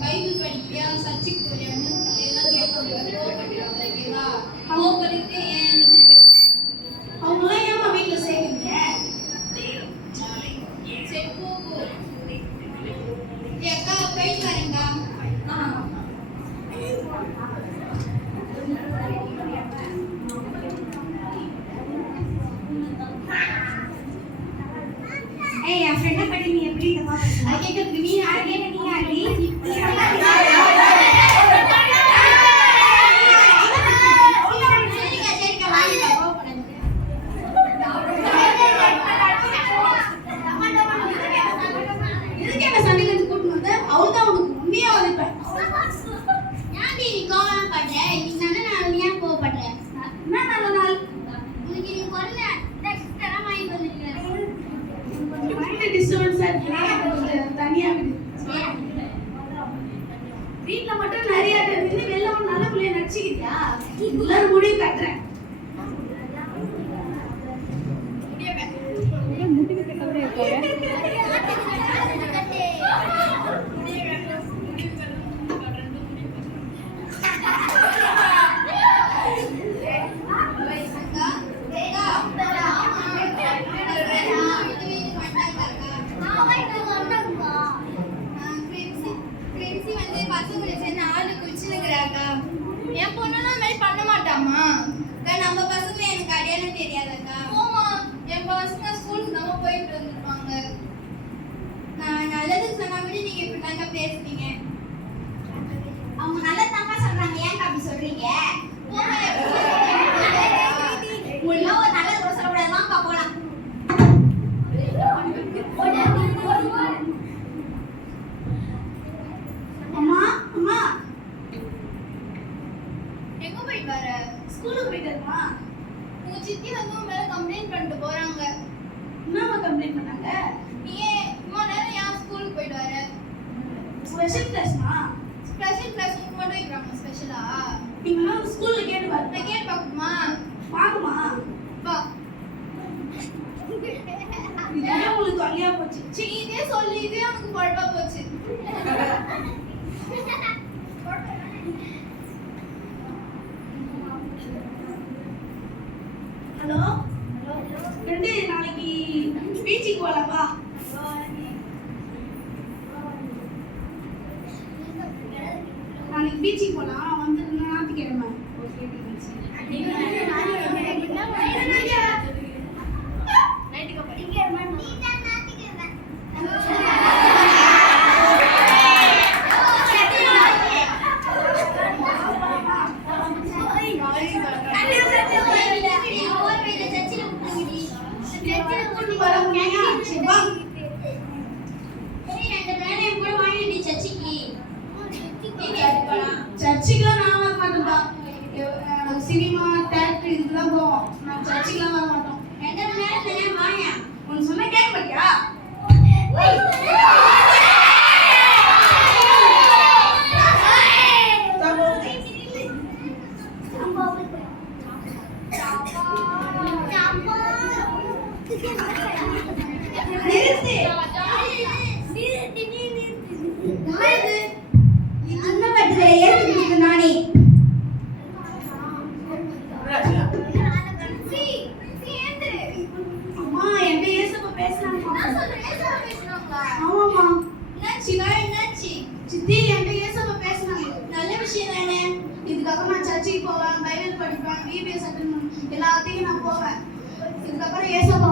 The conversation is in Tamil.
பைபிள் படிக்கிறியா? சர்ச்சுக்கு போறியான்னு கேட்கறதுக்கு நீ யாரை கேட்க நீ நல்ல உலர் முடி கட்டுறேன் பண்ண மாட்டாமா அக்கா, நம்ம பசங்க எனக்கு அடையாளம் தெரியாதக்கா. போமா என் பசங்க ஸ்கூலுக்கு நம்ம போயிட்டு வந்துருப்பாங்க நான் நல்லது சொன்னா கூட நீங்க இப்படிதாங்க பேசுறீங்க உங்க மேல கம்ப்ளைண்ட் பண்ணிட்டு போறாங்க. என்னம்மா கம்ப்ளைண்ட் பண்ணாங்க? நீ இவ்வளவு நேரம் ஏன் ஸ்கூலுக்கு போயிட்டு வர ஸ்பெஷல் கிளாஸ்மா ஸ்பெஷல் கிளாஸ் உங்களுக்கு மட்டும் வைக்கிறாங்க ஸ்பெஷலா நீங்களாம் ஸ்கூல்ல கேட்டு பாருங்க கேட்டு பார்க்கணுமா? வாங்கம்மா வா. இதே உங்களுக்கு தொல்லையா போச்சு. இதே சொல்லி இதே எனக்கு குழப்பா போச்சு ஹலோ ரெண்டு நாளைக்கு பீச்சுக்கு போலாமா? நாளைக்கு பீச்சுக்கு போலாம். வந்து ஞாயிற்றுக்கிழமை. நான் சர்ச்சுக்குலாம் வர மாட்டோம் உனக்கு சொன்னா கேட்க மாட்டியா நிறுத்து நானே பேசுறாங்கம்மா ஆமாம்மா சித்தி என்கிட்ட ஏசப்பா பேசுனாங்க. நல்ல விஷயம் தானே? இதுக்கப்புறம் நான் சர்ச்சுக்கு போவேன் பைபிள் படிப்பேன் பிபிஎஸ் அட்டன் எல்லாத்தையும் நான் போவேன். இதுக்கப்புறம் ஏசப்பா